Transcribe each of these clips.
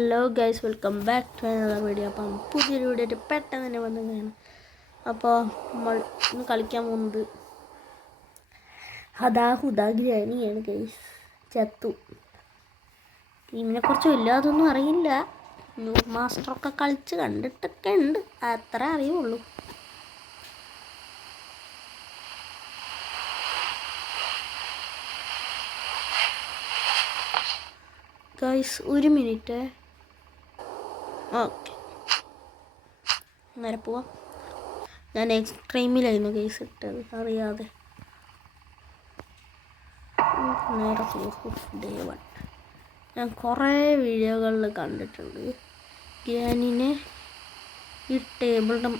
Hello guys, welcome back to another video. അപ്പം പുതിയൊരു video പെട്ടെന്ന് തന്നെ വന്നതാണ്. അപ്പോൾ നമ്മൾ ഇന്ന് കളിക്കാൻ പോകുന്നത് ഹുദാ ഗ്രാനിയാണ് ഗൈസ്. ചത്തു. ടീമിനെക്കുറിച്ച് വല്ലാതൊന്നും അറിയില്ല. ന്യൂ മാസ്റ്ററൊക്കെ കളിച്ച് കണ്ടിട്ടൊക്കെ ഉണ്ട്, അത്ര അറിയുള്ളൂ. ഗൈസ് ഒരു മിനിറ്റ്. ഓക്കെ, നേരെ പോവാം. ഞാൻ എക്സ്ട്രീമിലായിരുന്നു ഗൈസ് ഇട്ടത്, അറിയാതെ. നേരെ ഡേ 1. ഞാൻ കുറേ വീഡിയോകളിൽ കണ്ടിട്ടുണ്ട് ഗ്രാനിനെ ഈ ടേബിളിൻ്റെ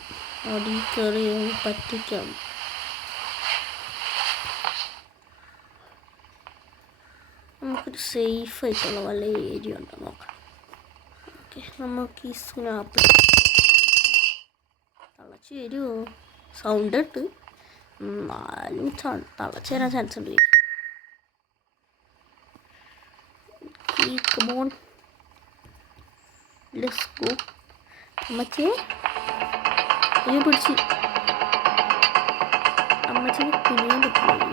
അടിയിൽ കയറി പറ്റിക്കാം. നമുക്കൊരു സേഫായിട്ടുള്ള വല്ല ഏരിയ ഉണ്ടോ നോക്കാം. ഓക്കെ, നമുക്ക് ഈ സ്നാപ്പ് തളച്ച് വരുമോ? സൗണ്ട് ഇട്ട് എന്നാലും തളച്ച് തരാൻ ചാൻസ് ഉണ്ട്. Come on, let's go. അമ്മച്ചി പിടിച്ച് അമ്മച്ചിന് കുനിയാൻ പറ്റില്ല.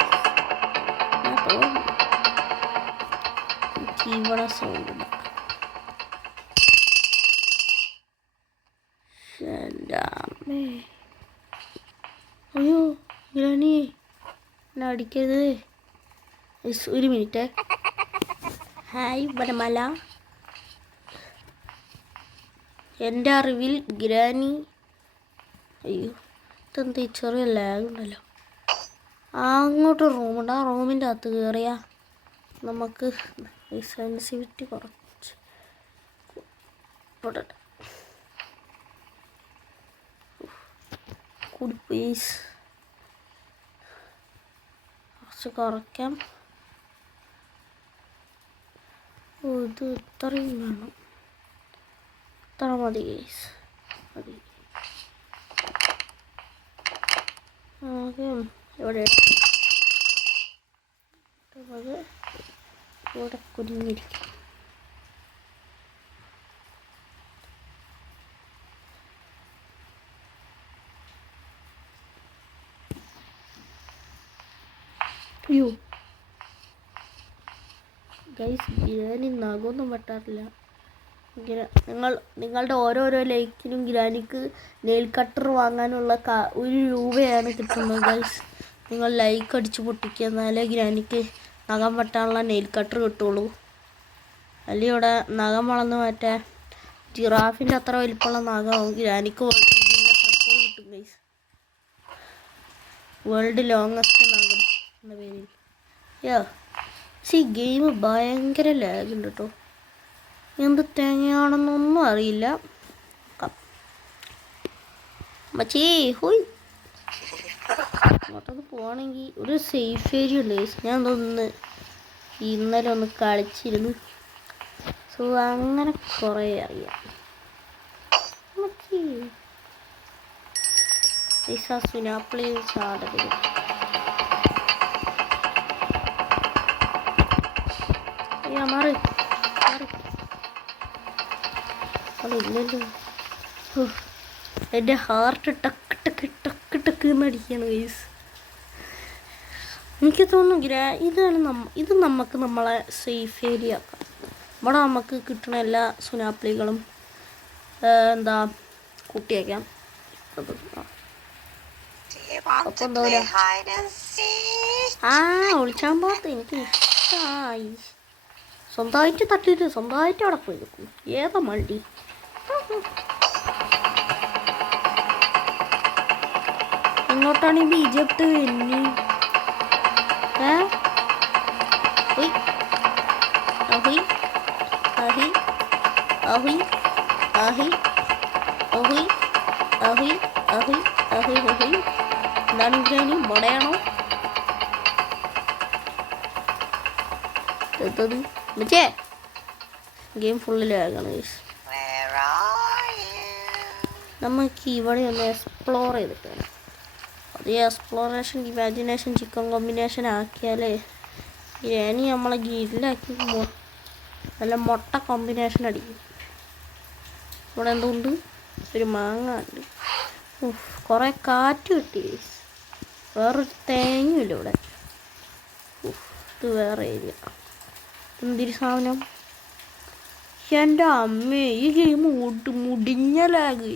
ഇവിടെ സൗണ്ട് ഉണ്ട്. അയ്യോ ഗ്രാനി, എന്നെ അടിക്കരുത്. ഒരു മിനിറ്റ്. ഹായ് വനമല. എൻ്റെ അറിവിൽ ഗ്രാനി, അയ്യോ ഇതെന്ത് ചെറിയ ലാഗുണ്ടല്ലോ. അങ്ങോട്ട് റൂമുണ്ട്, ആ റൂമിൻ്റെ അകത്ത് കയറിയാ നമുക്ക് സെൻസിറ്റിവിറ്റി കുറച്ച് കൂടി പ്ലീസ് കുറച്ച് കുറയ്ക്കാം. ഇത് ഇത്രയും വേണം, ഇത്ര മതി ഗൈസ്, മതി. ആദ്യം ഇവിടെ ഇവിടെ കുഞ്ഞിരിക്കും. അയ്യോ ഗൈസ്, ഗ്രാനി നഖമൊന്നും വെട്ടാറില്ല. നിങ്ങളുടെ ഓരോരോ ലൈക്കിനും ഗ്രാനിക്ക് നെയിൽ കട്ടർ വാങ്ങാനുള്ള 1 രൂപയാണ് കിട്ടുന്നത് ഗൈസ്. നിങ്ങൾ ലൈക്ക് അടിച്ച് പൊട്ടിക്കുക, എന്നാലേ ഗ്രാനിക്ക് നഖം വെട്ടാനുള്ള നെയിൽ കട്ടർ കിട്ടുള്ളൂ. അല്ലെങ്കിൽ ഇവിടെ നഖം വളർന്ന് മറ്റേ ജിറാഫിൻ്റെ അത്ര വലിപ്പമുള്ള നഖമാവും ഗ്രാനിക്ക് കിട്ടും ഗൈസ്. വേൾഡ് ലോങ്ങസ്റ്റ് നഖം എന്ന പേരിൽ. ഗെയിം ഭയങ്കര ലാഗ് ഉണ്ട് കേട്ടോ. എന്ത് തേങ്ങയാണെന്നൊന്നും അറിയില്ല. മച്ചേ ഹോയ്, അങ്ങോട്ടൊന്ന് പോവാണെങ്കിൽ ഒരു സേഫ് ഏരിയ ഉണ്ട്. ഞാൻ ഇന്നലെ ഒന്ന് കളിച്ചിരുന്നു. സോ അങ്ങനെ കുറേ അറിയാം. സുനാപ്പിളി ചാടരുത്. മാറി അതില്ലല്ലോ. എൻ്റെ ഹാർട്ട് ടക്ക് ടക്ക് ടക്ക് ടക്ക് എന്നടിക്കുകയാണ് ഗൈസ്. എനിക്ക് തോന്നുന്നു ഇത് നമുക്ക് നമ്മളെ സേഫ് ഏരിയ ആക്കാം. ഇവിടെ നമുക്ക് കിട്ടുന്ന എല്ലാ സുനാപ്പിളികളും കൂട്ടിയേക്കാം. അപ്പം എന്താ ഒളിച്ചാൻ പാത്ത് എനിക്ക് ഇഷ്ടമായി. സ്വന്തമായിട്ട് തട്ടിയിട്ട് സ്വന്തമായിട്ട് അവിടെ പോയി നിൽക്കും. ഏതാ മണ്ടി? ഇങ്ങോട്ടാണ് ഈ ഈജിപ്ത് വെന്നി. എന്താണ് ഗ്രാനി, ബൊടയാണോ? ഗെയിം ഫുള്ളിലാകണം. നമുക്ക് ഇവിടെ ഒന്ന് എക്സ്പ്ലോർ ചെയ്തിട്ട് വേണം. അത് എക്സ്പ്ലോറേഷൻ ഇമാജിനേഷൻ ചിക്കൻ കോമ്പിനേഷൻ ആക്കിയാലേ ഗ്രാനി നമ്മളെ ഗീരിലാക്കി നല്ല മുട്ട കോമ്പിനേഷൻ അടിക്കും. ഇവിടെ എന്തുകൊണ്ട് ഒരു മാങ്ങ ഉണ്ട്. കുറേ കാറ്റ് കിട്ടി. വേറൊരു തേങ്ങയില്ല ഇവിടെ. ഇത് വേറെ ഏരിയ. എന്തൊരു സാധനം. എൻ്റെ അമ്മേ, ഈ ഗെയിം മുടിഞ്ഞ ലാഗ്.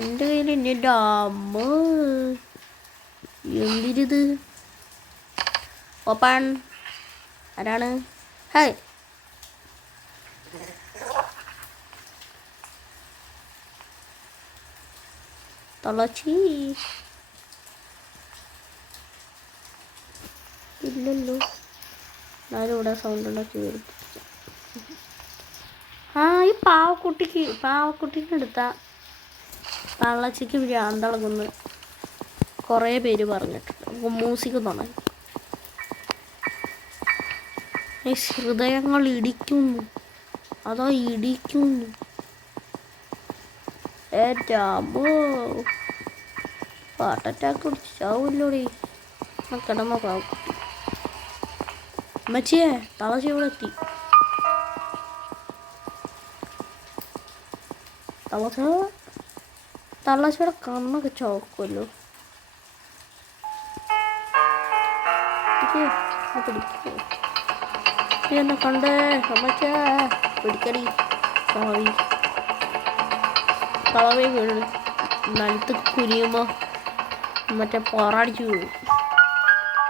എൻ്റെ കയ്യിൽ എൻ്റെ അമ്മ എന്തിരിത്. ഓപ്പൺ. ആരാണ്? ഹായ്. തളച്ചി ഇല്ലല്ലോ. ഞാനും ഇവിടെ സൗണ്ട് ഉണ്ടാക്കി വരും. ഈ പാവക്കുട്ടിക്ക് എടുത്താൽ തള്ളച്ചിക്ക് ഭ്രാന്തളകുന്നു കുറേ പേര് പറഞ്ഞിട്ടുണ്ട്. മ്യൂസിക് തുടങ്ങി. ഹൃദയങ്ങൾ ഇടിക്കുന്നു. അതോ ഇടിക്കുന്നു. ഹാർട്ട് അറ്റാക്ക് കുടിച്ച് ചാവില്ലോടി. കിടന്ന പാവക്കുട്ടി. അമ്മച്ചിയെ, തളച്ചി ഇവിടെ എത്തി. തള്ളച്ചിയുടെ കണ്ണൊക്കെ ചോക്കുമല്ലോ. എന്നെ കണ്ടേ അമ്മച്ചേ, പിടിക്കടി. സോറി. കളവേ വീഴ്. നിലത്ത് കുനിയുമ്പോൾ മറ്റേ പോറാടിച്ച് വീഴും.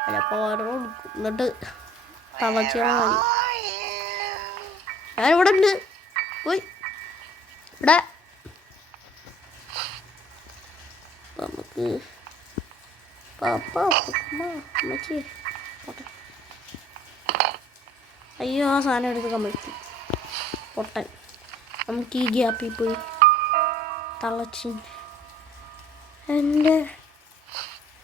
അല്ല, പോറ എന്നിട്ട് തളച്ചാൽ മതി. ഞാനിവിടെ ഉണ്ട്. പോയി ഇവിടെ നമുക്ക് അമ്മച്ചി പോട്ടെ. അയ്യോ, ആ സാധനം എടുത്ത് കമ്പറ്റി പൊട്ടൻ. നമുക്ക് ഈ ഗ്യാപ്പിൽ പോയി തളച്ചി.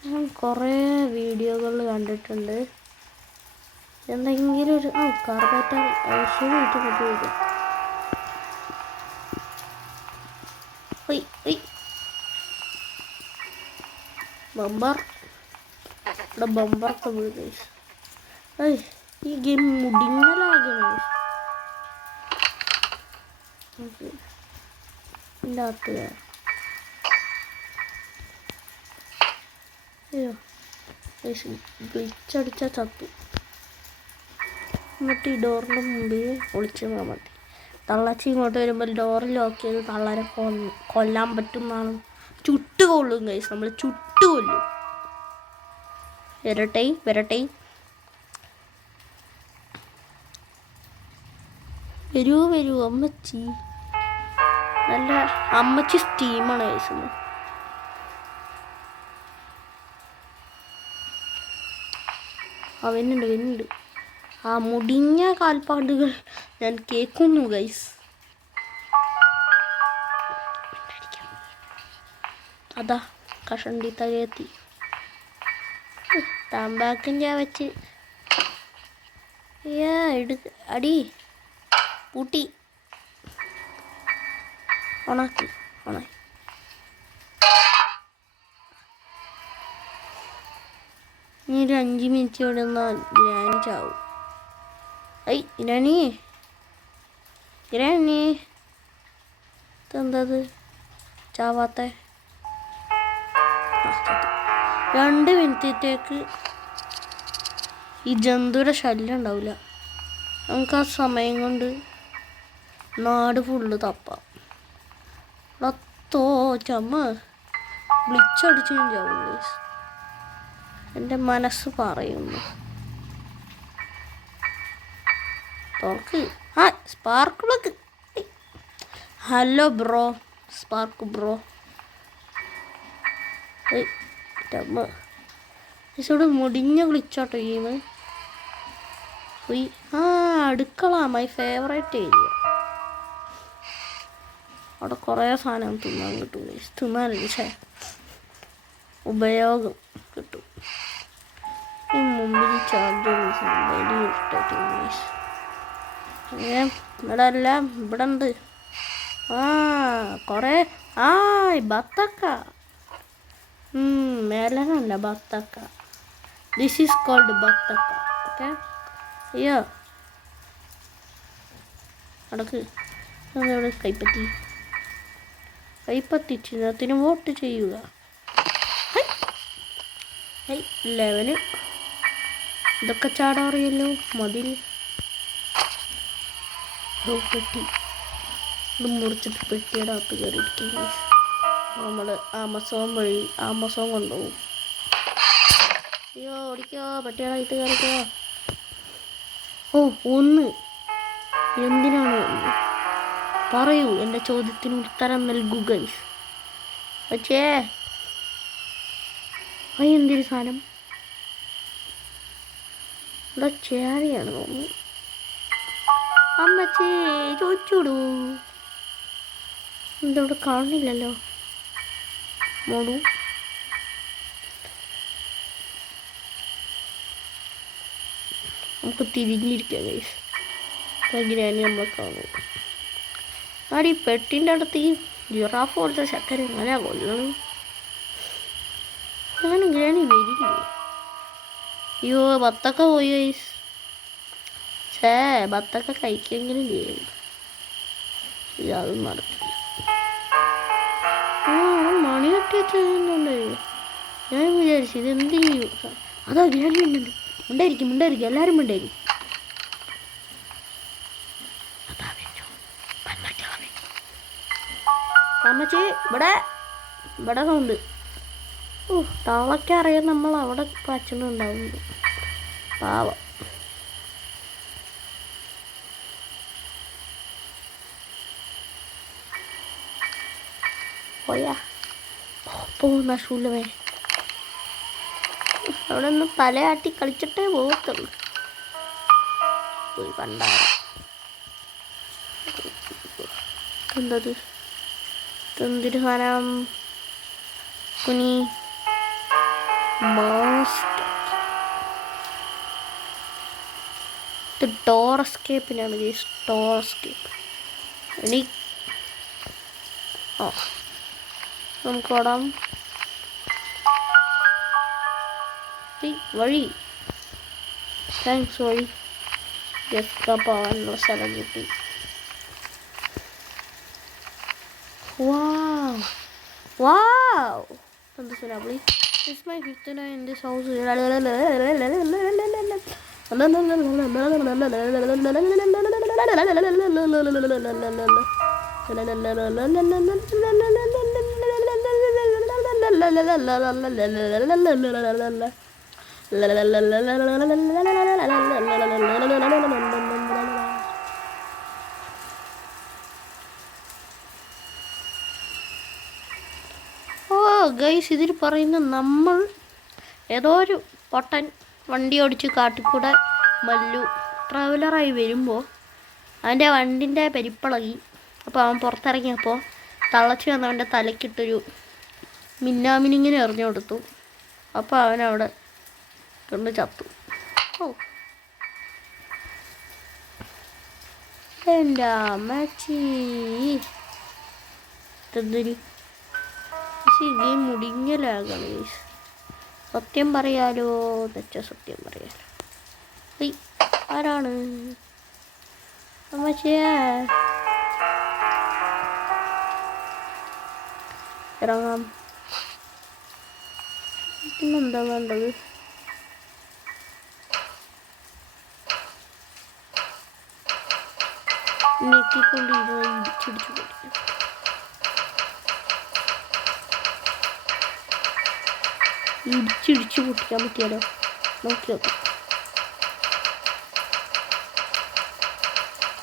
ഞാൻ കുറേ വീഡിയോകൾ കണ്ടിട്ടുണ്ട്. എന്തെങ്കിലും ഒരു കാർബേറ്റ ഐശ്വര്യമായിട്ട് കൊണ്ടുപോയിക്കാം. ബമ്പർ. ഇവിടെ ബമ്പറൊക്കെ വീട്. ഈ ഗെയിം മുടിങ്ങലാകണം. എൻ്റെ അകത്ത് അയ്യോ, ഗ്ലിച്ചടിച്ച ചത്തു. എന്നിട്ട് ഈ ഡോറിൻ്റെ മുമ്പിൽ ഒളിച്ചു പോകാൻ മതി. തള്ളച്ചി ഇങ്ങോട്ട് വരുമ്പോൾ ഡോറ് ലോക്ക് ചെയ്ത് തള്ളരെ കൊല്ലാൻ പറ്റും എന്നാണ്. ചുട്ട് കൊള്ളും ഗൈസ്, നമ്മൾ ചുട്ട് കൊല്ലും. വരട്ടെ. വരൂ അമ്മച്ചി. നല്ല അമ്മച്ചി സ്റ്റീമാണ് ഗൈസ്. വരുന്നുണ്ട്. ആ മുടിഞ്ഞ കാൽപ്പാടുകൾ ഞാൻ കേൾക്കുന്നു ഗൈസ്. അതാ കഷണ്ടി തകയെത്തി. താമ്പാക്കിൻ്റെ വെച്ച് അടി പൂട്ടി ഉണക്കി. ഇനി ഒരു 5 മിനിറ്റ് ഇവിടെ നിന്നാൽ ഗ്രാനി ചാവും. ഗ്രാനി ഇതെന്തത് ചാവാത്ത? 2 മിനിറ്റത്തേക്ക് ഈ ജന്തുവിൻ്റെ ശല്യം ഉണ്ടാവില്ല. നമുക്ക് ആ സമയം കൊണ്ട് നാട് ഫുള്ള് തപ്പാം. ചമ്മ ബ്ലിച്ചടിച്ച് ഞാൻ ചാവും. എൻ്റെ മനസ്സ് പറയുന്നു. തുറക്ക്. Spark plug. Hello bro, spark bro. ഇവിടെ മുടിഞ്ഞ ഗ്ലിച്ചോട്ടോ ഗെയിം. അടുക്കള മൈ ഫേവറേറ്റ് ഏരിയ. അവിടെ കുറേ സാധനം തിന്നാൻ കിട്ടും. തിന്നാനല്ലേ ഉപയോഗം കിട്ടും. ഈ മുമ്പിൽ ചാർജ് ഇവിടെ എല്ലാം ഇവിടെ ഉണ്ട്. കുറേ ബത്തക്ക. മേലനല്ല ബത്തക്ക. ദിസ് ഈസ് കോൾഡ് ബത്തക്ക. ഓക്കെ. അയ്യോ നടക്ക്. അതവിടെ കൈപ്പറ്റിച്ചതിന് വോട്ട് ചെയ്യുക. 11 ഇതൊക്കെ ചാടാറിയല്ലോ. മതിൽ പെട്ടി ഇത് മുറിച്ചിട്ട് പെട്ടിയുടെ അകത്ത് കയറിയിരിക്കും. നമ്മൾ ആമസോൺ കൊണ്ടുപോകും. അയ്യോ ഓടിക്കോ, പെട്ടിയുടെ അകത്ത് കയറിക്കോ. ഓ 1 എന്തിനാണ് പറയൂ, എൻ്റെ ചോദ്യത്തിന് ഉത്തരം നൽകൂ ഗൈസ്. പക്ഷേ എന്തൊരു സാധനം ഇവിടെ ചേറിയാണ് തോന്നുന്നു. അമ്മച്ചേ ചോദിച്ചോടൂ, എന്തവിടെ കാണുന്നില്ലല്ലോ. മോളു നമുക്ക് തിരിഞ്ഞിരിക്കാം ഗൈസ്. അങ്ങനെയാണ് നമ്മൾ കാണും. ആടി പെട്ടിൻ്റെ അടുത്ത് ഈ ജിറാഫ് പോലത്തെ ചക്കര എങ്ങനെയാ കൊല്ലണം? അങ്ങനെ ഗ്രാനി വരില്ലേ? അയ്യോ ബത്തക്ക പോയി ഗൈസ്. ബത്തക്ക കഴിക്കെങ്കിലും ചെയ്യും. അതും നടക്കില്ല. മണി കെട്ടി വെച്ചുണ്ട്. ഞാൻ വിചാരിച്ചു ഇതെന്ത് ചെയ്യും. അതാ ഗ്രാനി വേണ്ടുണ്ട്. ഉണ്ടായിരിക്കും എല്ലാവരും ഉണ്ടായിരിക്കും. അമ്മച്ചി ഇവിടെ സൗണ്ട്. തവളയ്ക്ക് അറിയാൻ നമ്മൾ അവിടെ പച്ചനുണ്ടാവുന്നുണ്ട്. പാവം. പോയാ പോകുന്ന ഷൂലമേ അവിടെ നിന്ന് തലയാട്ടി കളിച്ചിട്ടേ പോകത്തുള്ളൂ. പോയി പണ്ടാറ് എന്തത് എന്തൊരു സാധനം കുനി ഇത് ഡോർ എസ്കേപ്പിനാണ് ഗൈസ്. ഡോർ എസ്കേപ്പ് നമുക്ക് ഓടാം. വഴി താങ്ക്സ് വഴി പോകാനുള്ള സ്ഥലം കിട്ടി. Wow! It's my 5th night in this house. Guys ഇതിൽ പറയുന്ന നമ്മൾ ഏതോ ഒരു പൊട്ടൻ വണ്ടി ഓടിച്ച് കാട്ടിക്കൂടെ മല്ലു ട്രാവലറായി വരുമ്പോൾ അവൻ്റെ വണ്ടിൻ്റെ പരിപ്പിളകി. അപ്പോൾ അവൻ പുറത്തിറങ്ങിയപ്പോൾ തളച്ച് വന്നവൻ്റെ തലക്കിട്ടൊരു മിന്നാമിനിങ്ങനെ എറിഞ്ഞു കൊടുത്തു. അപ്പോൾ അവനവിടെ കൊണ്ട് ചത്തു. എൻ്റെ അമ്മച്ചി എന്തൊരു ഗെയിം മുടിഞ്ഞലാകണം ഗൈസ്. സത്യം പറയാലോ സത്യം പറയാലോ. ആരാണ് അമ്മച്ചേ? ഇറങ്ങാം. പിന്നെന്താ വേണ്ടത്? ഞെക്കിക്കൊണ്ടിരുന്ന് ഇടിച്ചിടിച്ചു കൊടുക്കും. ഇടിച്ചിടിച്ച് പൊട്ടിക്കാൻ പറ്റിയാലോ? നോക്കി നോക്കാം.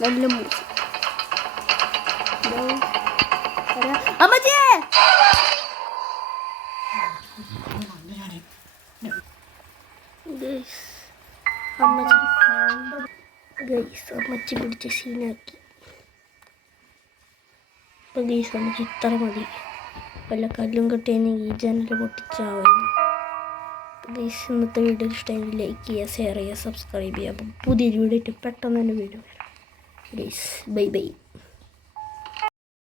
നല്ല മൂസ് അമ്മച്ചി പിടിച്ച സീനാക്കി. ഇപ്പം ഗൈസ് നമുക്ക് ഇത്ര മതി. വല്ല കല്ലും കെട്ടിയെങ്കിൽ ഈ ജനൽ പൊട്ടിച്ചാവുന്നു. ഗൈസ് ഇന്നത്തെ വീഡിയോ ഇഷ്ടമെങ്കിൽ ലൈക്ക് ചെയ്യുക, ഷെയർ ചെയ്യുക, സബ്സ്ക്രൈബ് ചെയ്യുക. അപ്പം പുതിയൊരു വീഡിയോ പെട്ടെന്ന് തന്നെ വീഡിയോ വരാം. Guys bye bye.